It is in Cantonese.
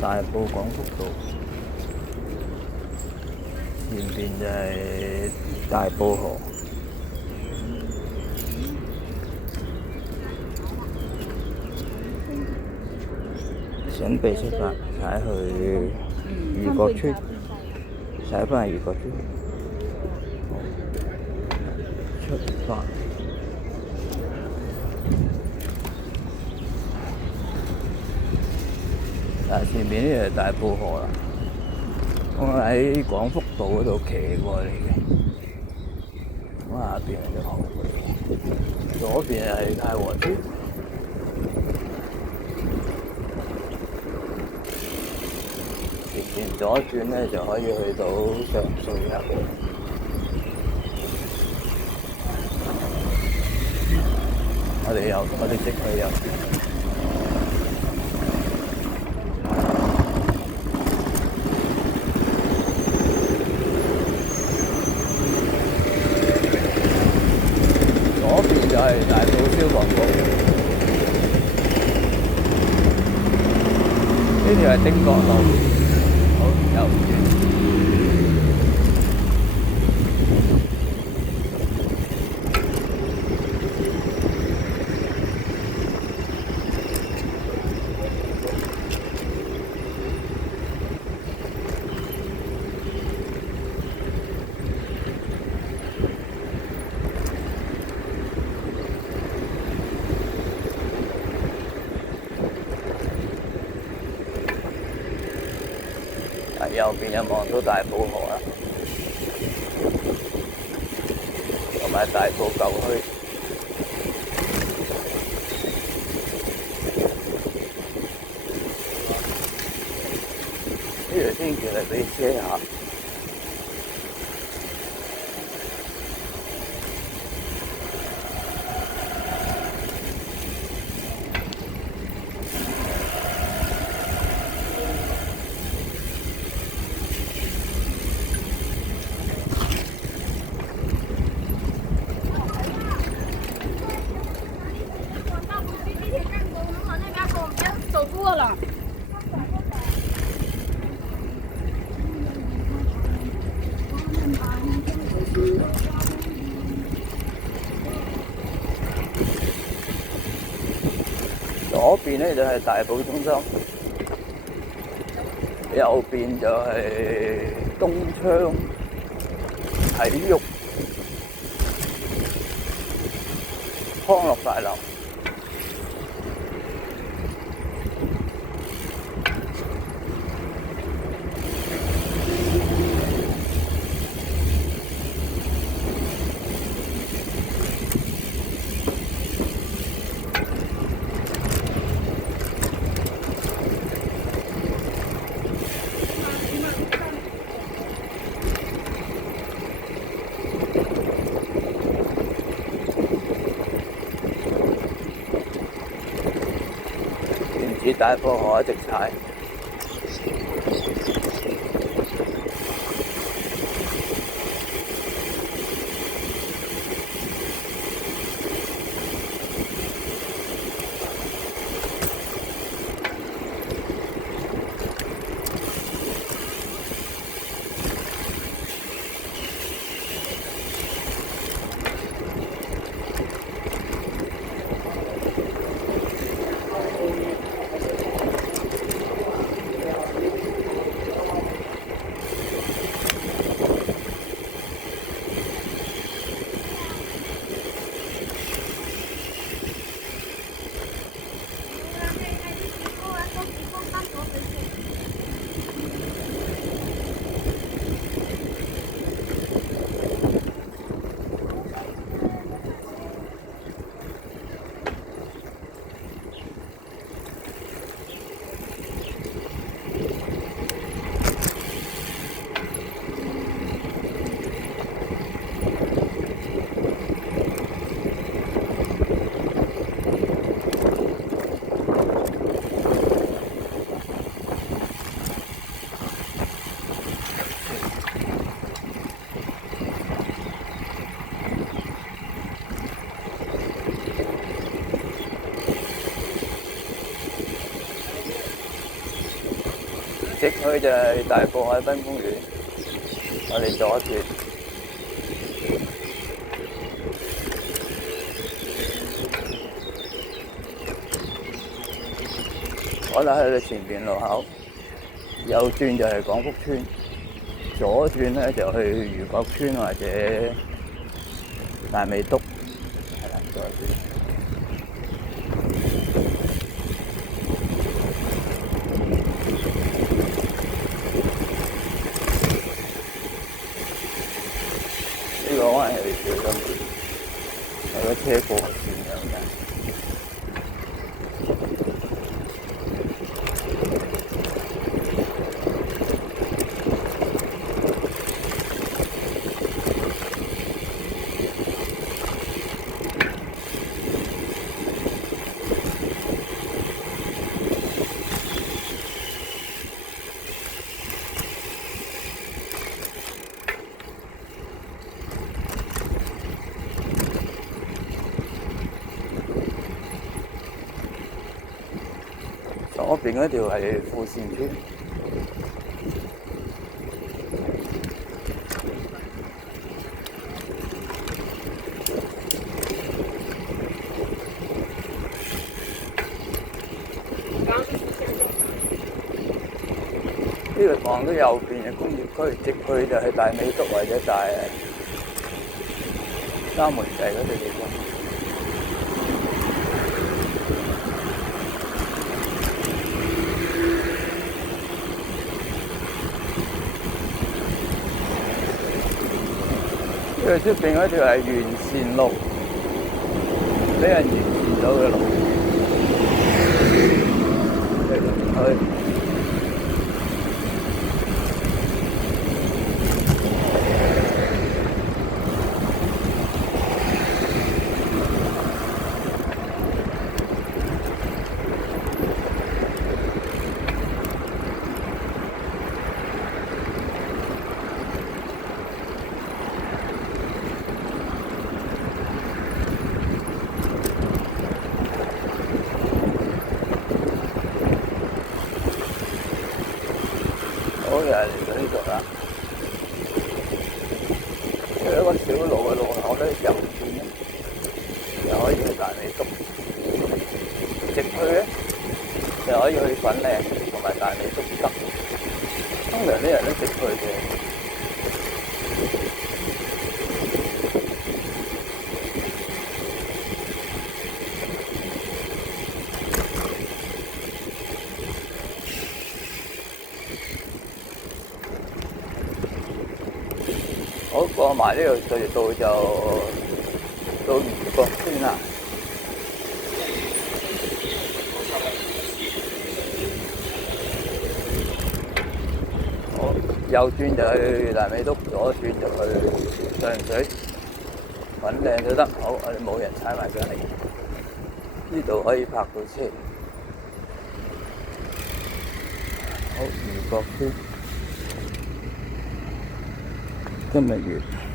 大埔廣福道，前邊就係大埔河。準備出發，踩去漁國村，踩返漁國村，出發。前面呢就係大埔河啦，我喺廣福道嗰度騎過嚟嘅。咁下邊係條河，左邊係太和村。前左轉咧就可以去到上水啦。我哋直去右邊。左邊就係大埔消防局，呢條係丁角路。右轉。右邊又望到大埔河啦，同埋大埔舊墟。呢條天橋係俾車行。左邊咧就係大埔中心，右邊就係東昌體育康樂大樓。大埔河一直踩。直去就係大埔海濱公園，我哋左轉。我哋去到前邊路口，右轉就係廣福村，左轉咧就去漁國村或者大美督，係啦，左轉。呢個彎係小心啲，有個車過線咁嘅。左邊嗰條係富善村，呢個望到右邊嘅工業區，直去就係大美督或者大三門仔嗰啲地方。呢度出邊嗰條係完善路，俾人完善到嘅路，繼續去。好，又係嚟到呢度啦。有一個小路嘅路口咧，右轉咧，又可以去大美督；直去咧，就可以去粉嶺同埋大美督北。通常啲人都直去嘅。好，過埋呢條隧道就到漁國村啦。好，右轉就去大美督，左轉就去上水、粉嶺都得。好，我哋冇人踩埋上嚟，呢度可以泊到車。好，漁國村。今日完。